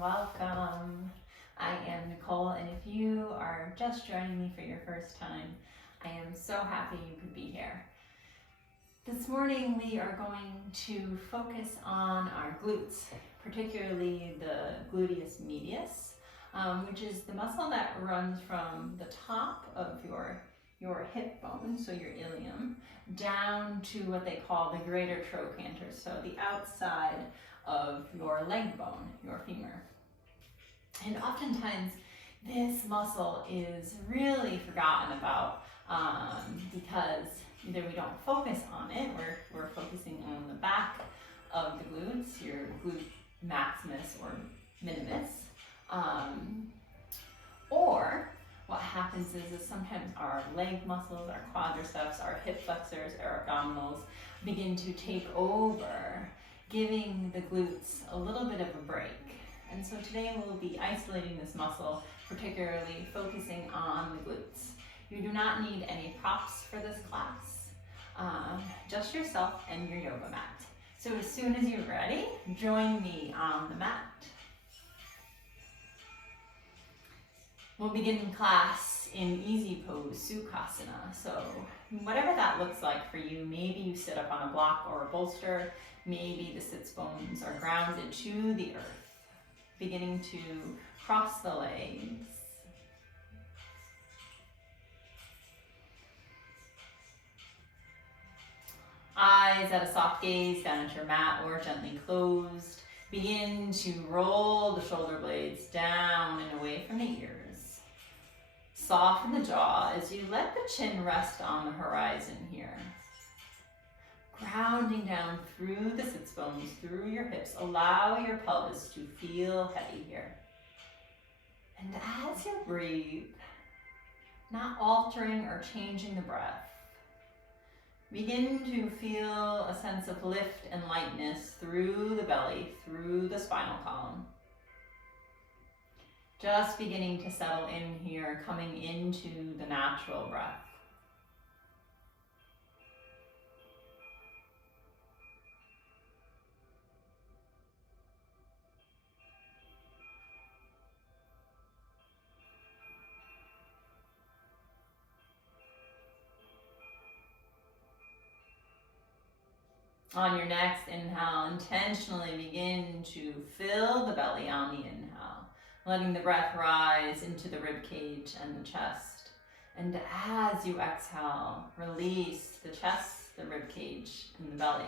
welcome. I am Nicole, and if you are just joining me for your first time, I am so happy you could be here. This morning we are going to focus on our glutes, particularly the gluteus medius, which is the muscle that runs from the top of your hip bone, so your ilium, down to what they call the greater trochanter, so the outside of your leg bone, your femur. And oftentimes this muscle is really forgotten about because either we don't focus on it, we're focusing on the back of the glutes, your glute maximus or minimus, or what happens is sometimes our leg muscles, our quadriceps, our hip flexors, our abdominals begin to take over, giving the glutes a little bit of a break. And so today we'll be isolating this muscle, particularly focusing on the glutes. You do not need any props for this class, just yourself and your yoga mat. So as soon as you're ready, join me on the mat. We'll begin class in easy pose, Sukhasana. So whatever that looks like for you, maybe you sit up on a block or a bolster, maybe the sits bones are grounded to the earth. Beginning to cross the legs. Eyes at a soft gaze down at your mat or gently closed. Begin to roll the shoulder blades down and away from the ears. Soften the jaw as you let the chin rest on the horizon here. Grounding down through the sits bones, through your hips. Allow your pelvis to feel heavy here. And as you breathe, not altering or changing the breath, begin to feel a sense of lift and lightness through the belly, through the spinal column. Just beginning to settle in here, coming into the natural breath. On your next inhale, intentionally begin to fill the belly on the inhale, letting the breath rise into the rib cage and the chest. And as you exhale, release the chest, the rib cage, and the belly.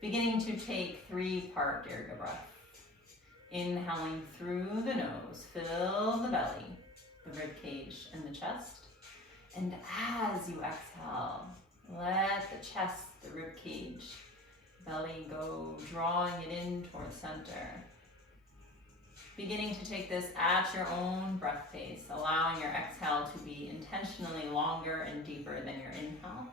Beginning to take 3-part Dirga breath. Inhaling through the nose, fill the belly, the rib cage, and the chest. And as you exhale, let the chest, the rib cage, belly go, drawing it in towards center. Beginning to take this at your own breath pace, allowing your exhale to be intentionally longer and deeper than your inhale.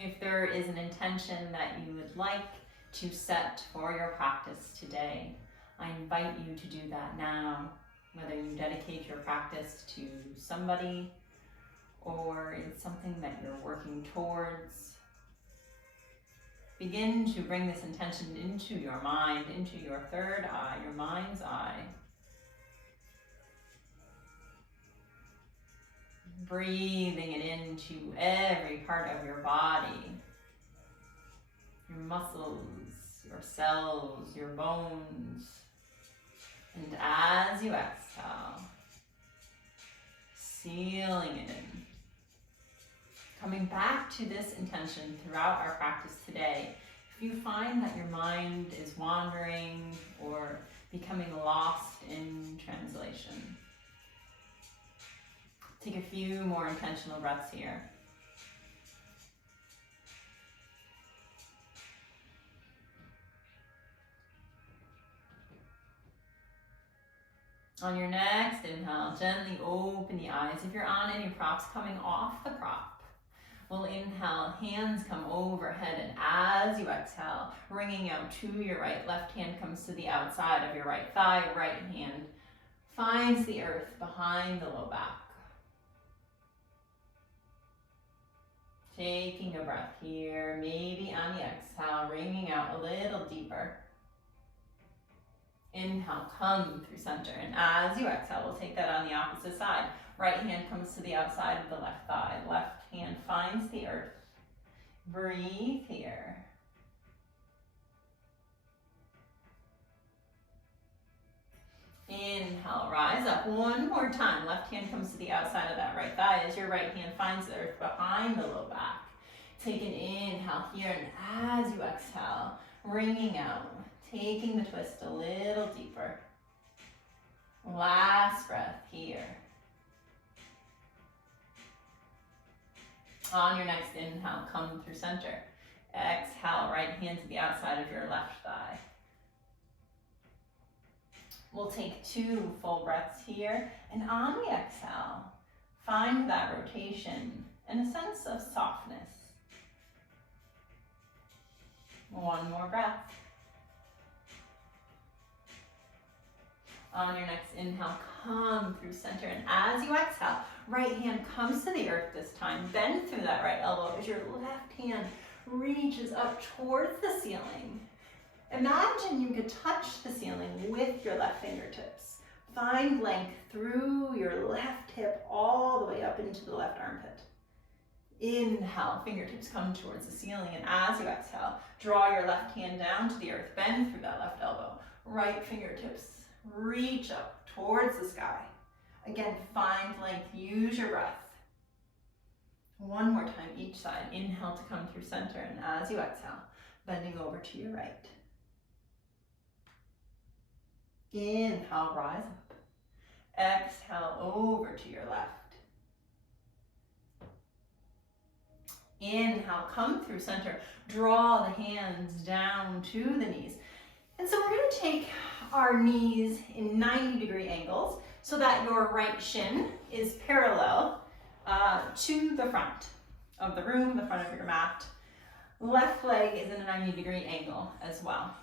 If there is an intention that you would like to set for your practice today, I invite you to do that now, whether you dedicate your practice to somebody or it's something that you're working towards. Begin to bring this intention into your mind, into your third eye, your mind's eye. Breathing it into every part of your body, your muscles, your cells, your bones. And as you exhale, sealing it in. Coming back to this intention throughout our practice today. If you find that your mind is wandering or becoming lost in translation, take a few more intentional breaths here. On your next inhale, gently open the eyes. If you're on any props, coming off the prop, We'll inhale, hands come overhead, and as you exhale, wringing out to your right, left hand comes to the outside of your right thigh, right hand finds the earth behind the low back. Taking a breath here, maybe on the exhale, wringing out a little deeper. Inhale, come through center, and as you exhale, we'll take that on the opposite side. Right hand comes to the outside of the left thigh. Left hand finds the earth. Breathe here. Inhale, rise up. One more time. Left hand comes to the outside of that right thigh as your right hand finds the earth behind the low back. Take an inhale here, and as you exhale, wringing out, taking the twist a little deeper. Last breath here. On your next inhale, come through center. Exhale, right hand to the outside of your left thigh. We'll take 2 full breaths here, and on the exhale, find that rotation and a sense of softness. One more breath. On your next inhale, come through center, and as you exhale, right hand comes to the earth this time. Bend through that right elbow as your left hand reaches up towards the ceiling. Imagine you could touch the ceiling with your left fingertips. Find length through your left hip all the way up into the left armpit. Inhale, fingertips come towards the ceiling, and as you exhale, draw your left hand down to the earth. Bend through that left elbow. Right fingertips reach up towards the sky. Again, find length, use your breath. One more time each side. Inhale to come through center, and as you exhale, bending over to your right. Inhale, rise up. Exhale, over to your left. Inhale, come through center. Draw the hands down to the knees. And so we're going to take our knees in 90-degree angles so that your right shin is parallel to the front of the room, the front of your mat. Left leg is in a 90-degree angle as well.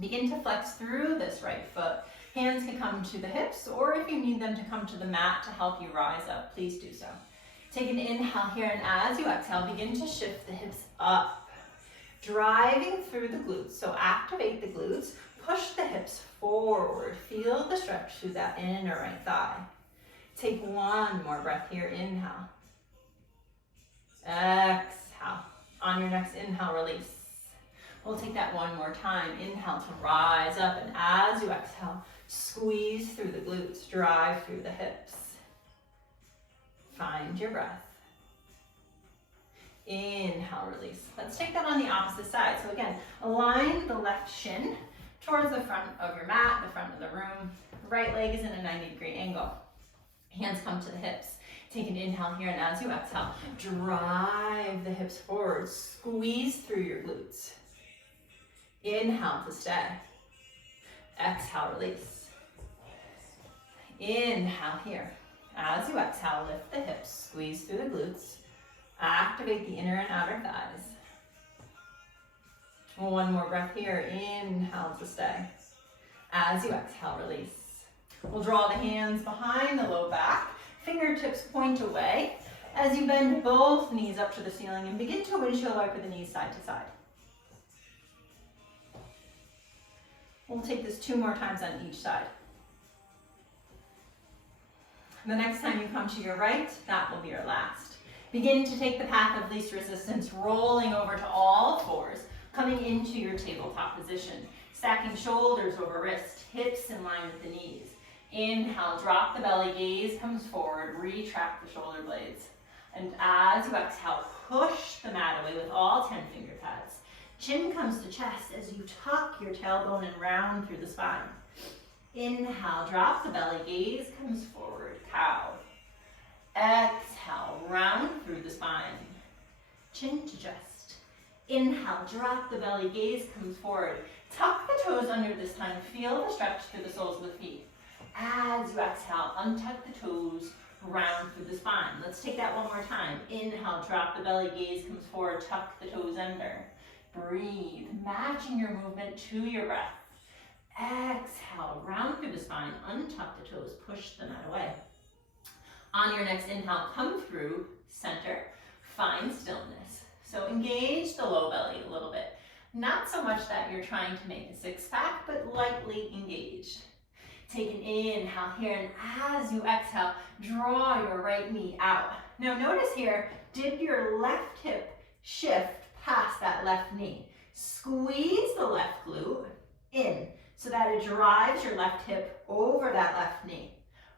Begin to flex through this right foot. Hands can come to the hips, or if you need them to come to the mat to help you rise up, please do so. Take an inhale here, and as you exhale, begin to shift the hips up, driving through the glutes. So activate the glutes, push the hips forward, feel the stretch through that inner right thigh. Take one more breath here, inhale. Exhale. On your next inhale, release. We'll take that one more time. Inhale to rise up, and as you exhale, squeeze through the glutes, drive through the hips. Find your breath. Inhale, release. Let's take that on the opposite side. So again, align the left shin towards the front of your mat, the front of the room. Right leg is in a 90-degree angle. Hands come to the hips. Take an inhale here, and as you exhale, drive the hips forward. Squeeze through your glutes. Inhale to stay. Exhale, release. Inhale here. As you exhale, lift the hips, squeeze through the glutes. Activate the inner and outer thighs. One more breath here. Inhale to stay. As you exhale, release. We'll draw the hands behind the low back. Fingertips point away as you bend both knees up to the ceiling and begin to windshield wiper the knees side to side. We'll take this 2 more times on each side. The next time you come to your right, that will be your last. Begin to take the path of least resistance, rolling over to all fours, coming into your tabletop position. Stacking shoulders over wrist, hips in line with the knees. Inhale, drop the belly, gaze comes forward, retract the shoulder blades. And as you exhale, push the mat away with all 10 finger pads. Chin comes to chest as you tuck your tailbone and round through the spine. Inhale, drop the belly, gaze comes forward, cow. Exhale, round through the spine. Chin to chest. Inhale, drop the belly, gaze comes forward. Tuck the toes under this time, feel the stretch through the soles of the feet. As you exhale, untuck the toes, round through the spine. Let's take that one more time. Inhale, drop the belly, gaze comes forward, tuck the toes under. Breathe, matching your movement to your breath. Exhale, round through the spine, untuck the toes, push the mat away. On your next inhale, come through center, find stillness. So engage the low belly a little bit. Not so much that you're trying to make a six-pack, but lightly engaged. Take an inhale here, and as you exhale, draw your right knee out. Now notice here, did your left hip shift past that left knee? Squeeze the left glute in so that it drives your left hip over that left knee.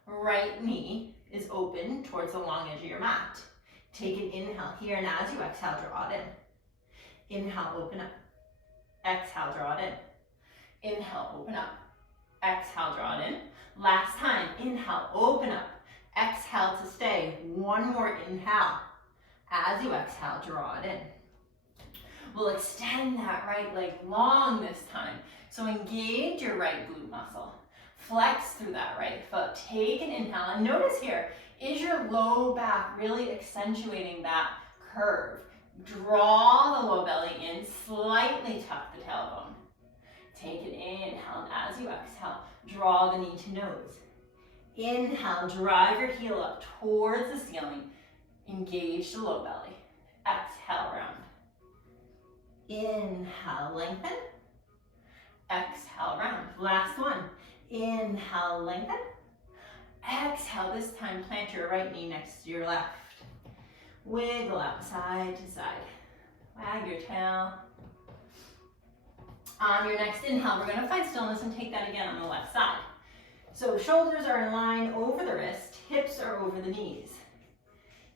Right knee is open towards the long edge of your mat. Take an inhale here, and as you exhale, draw it in. Inhale, open up. Exhale, draw it in. Inhale, open up. Exhale, draw it in. Last time, inhale, open up. Exhale to stay. One more inhale. As you exhale, draw it in. We'll extend that right leg long this time. So engage your right glute muscle. Flex through that right foot. Take an inhale. And notice here, is your low back really accentuating that curve? Draw the low belly in, slightly tuck the tailbone. Take an inhale, and as you exhale, draw the knee to nose. Inhale, drive your heel up towards the ceiling. Engage the low belly. Exhale, round. Inhale, lengthen. Exhale, round. Last one. Inhale, lengthen. Exhale, this time plant your right knee next to your left. Wiggle out side to side. Wag your tail. On your next inhale, we're going to find stillness and take that again on the left side. So shoulders are in line over the wrist, hips are over the knees.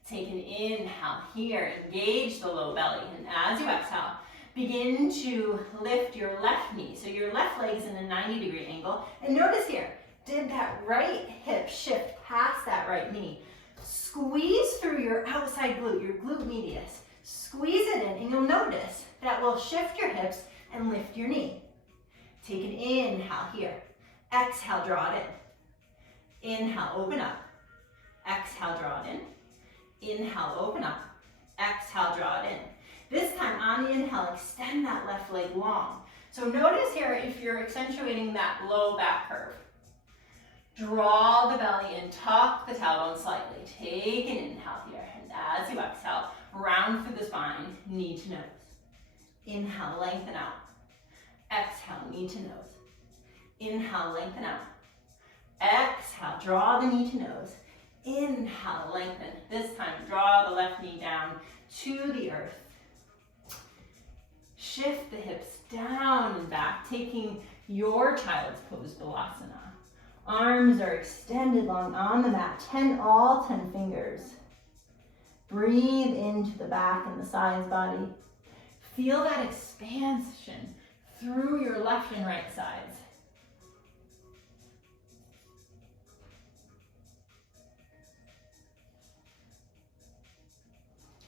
Take an inhale here, engage the low belly, and as you exhale, begin to lift your left knee. So your left leg is in a 90-degree angle. And notice here, did that right hip shift past that right knee? Squeeze through your outside glute, your glute medius. Squeeze it in, and you'll notice that will shift your hips and lift your knee. Take an inhale here. Exhale, draw it in. Inhale, open up. Exhale, draw it in. Inhale, open up. Exhale, draw it in. This time on the inhale, extend that left leg long. So notice here if you're accentuating that low back curve. Draw the belly in, tuck the tailbone slightly. Take an inhale here, and as you exhale, round through the spine, knee to nose. Inhale, lengthen out. Exhale, knee to nose. Inhale, lengthen out. Exhale, draw the knee to nose. Inhale, lengthen. This time, draw the left knee down to the earth. Shift the hips down and back, taking your child's pose, Balasana. Arms are extended long on the mat, all 10 fingers. Breathe into the back and the sides body. Feel that expansion through your left and right sides.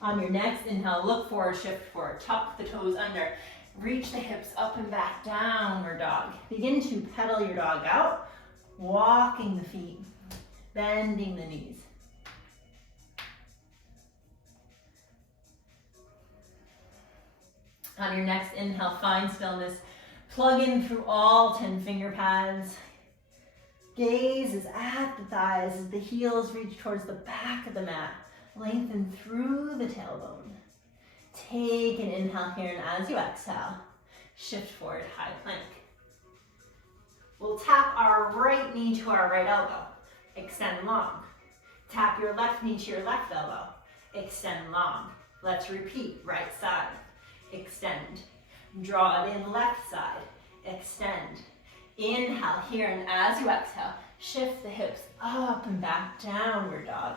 On your next inhale, look forward, shift forward, tuck the toes under. Reach the hips up and back, downward dog. Begin to pedal your dog out, walking the feet, bending the knees. On your next inhale, find stillness. Plug in through all 10 finger pads. Gaze is at the thighs as the heels reach towards the back of the mat. Lengthen through the tailbone. Take an inhale here, and as you exhale, shift forward, high plank. We'll tap our right knee to our right elbow. Extend long. Tap your left knee to your left elbow. Extend long. Let's repeat, right side. Extend. Draw it in, left side. Extend. Inhale here, and as you exhale, shift the hips up and back, downward dog.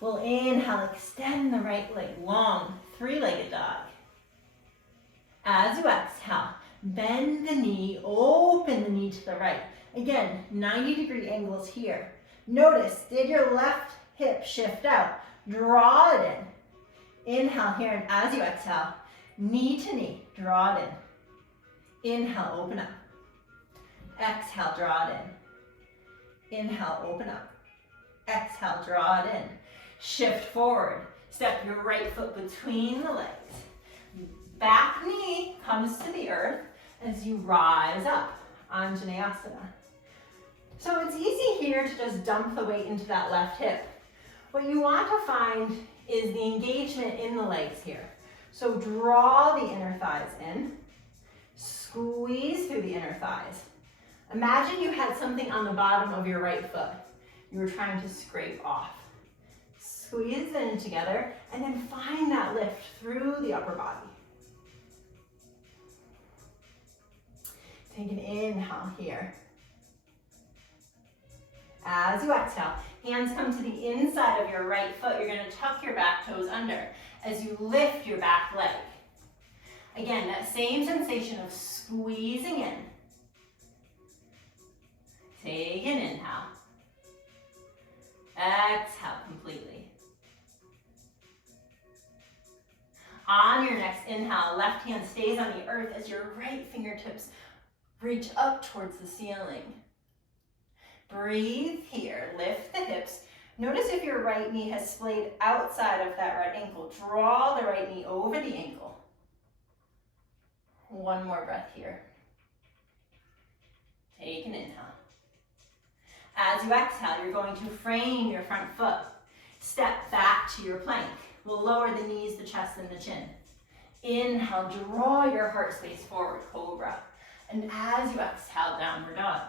We'll inhale, extend the right leg long, three-legged dog. As you exhale, bend the knee, open the knee to the right. Again, 90-degree angles here. Notice, did your left hip shift out? Draw it in. Inhale here, and as you exhale, knee to knee, draw it in. Inhale, open up. Exhale, draw it in. Inhale, open up. Exhale, draw it in. Shift forward. Step your right foot between the legs. Back knee comes to the earth as you rise up. Anjaneyasana. So it's easy here to just dump the weight into that left hip. What you want to find is the engagement in the legs here. So draw the inner thighs in. Squeeze through the inner thighs. Imagine you had something on the bottom of your right foot you were trying to scrape off. Squeeze in together and then find that lift through the upper body. Take an inhale here. As you exhale, hands come to the inside of your right foot. You're going to tuck your back toes under as you lift your back leg. Again, that same sensation of squeezing in. Take an inhale. Exhale completely. On your next inhale, left hand stays on the earth as your right fingertips reach up towards the ceiling. Breathe here, lift the hips. Notice if your right knee has splayed outside of that right ankle. Draw the right knee over the ankle. One more breath here. Take an inhale. As you exhale, you're going to frame your front foot. Step back to your plank. We'll lower the knees, the chest, and the chin. Inhale, draw your heart space forward, cobra. And as you exhale, downward dog.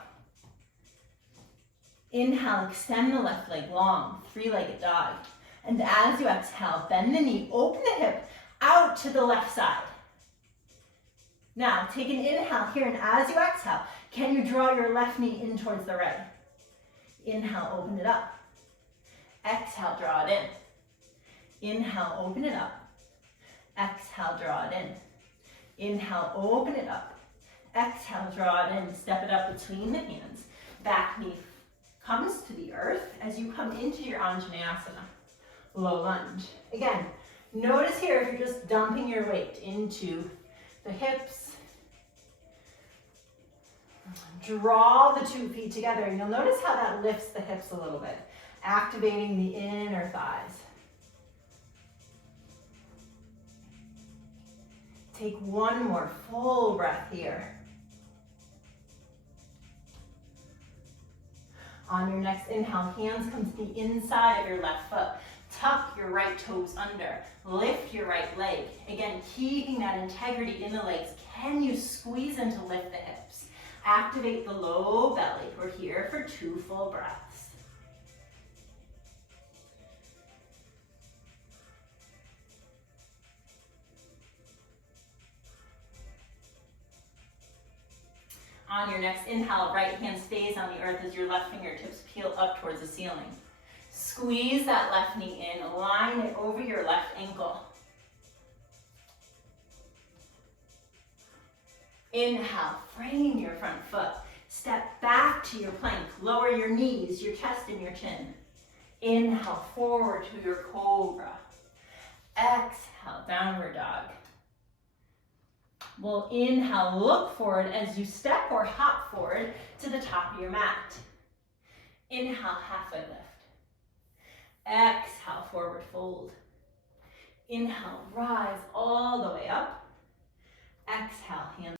Inhale, extend the left leg long, three-legged dog. And as you exhale, bend the knee, open the hip out to the left side. Now, take an inhale here, and as you exhale, can you draw your left knee in towards the right? Inhale, open it up. Exhale, draw it in. Inhale, open it up. Exhale, draw it in. Inhale, open it up. Exhale, draw it in. Step it up between the hands. Back knee comes to the earth as you come into your Anjaneyasana. Low lunge. Again, notice here if you're just dumping your weight into the hips. Draw the 2 feet together. And you'll notice how that lifts the hips a little bit, activating the inner thighs. Take one more full breath here. On your next inhale, hands come to the inside of your left foot. Tuck your right toes under. Lift your right leg. Again, keeping that integrity in the legs. Can you squeeze in to lift the hips? Activate the low belly. We're here for 2 full breaths. On your next inhale, right hand stays on the earth as your left fingertips peel up towards the ceiling. Squeeze that left knee in, line it over your left ankle. Inhale, frame your front foot. Step back to your plank. Lower your knees, your chest, and your chin. Inhale, forward to your cobra. Exhale, downward dog. We'll inhale, look forward as you step or hop forward to the top of your mat. Inhale, halfway lift. Exhale, forward fold. Inhale, rise all the way up. Exhale, hands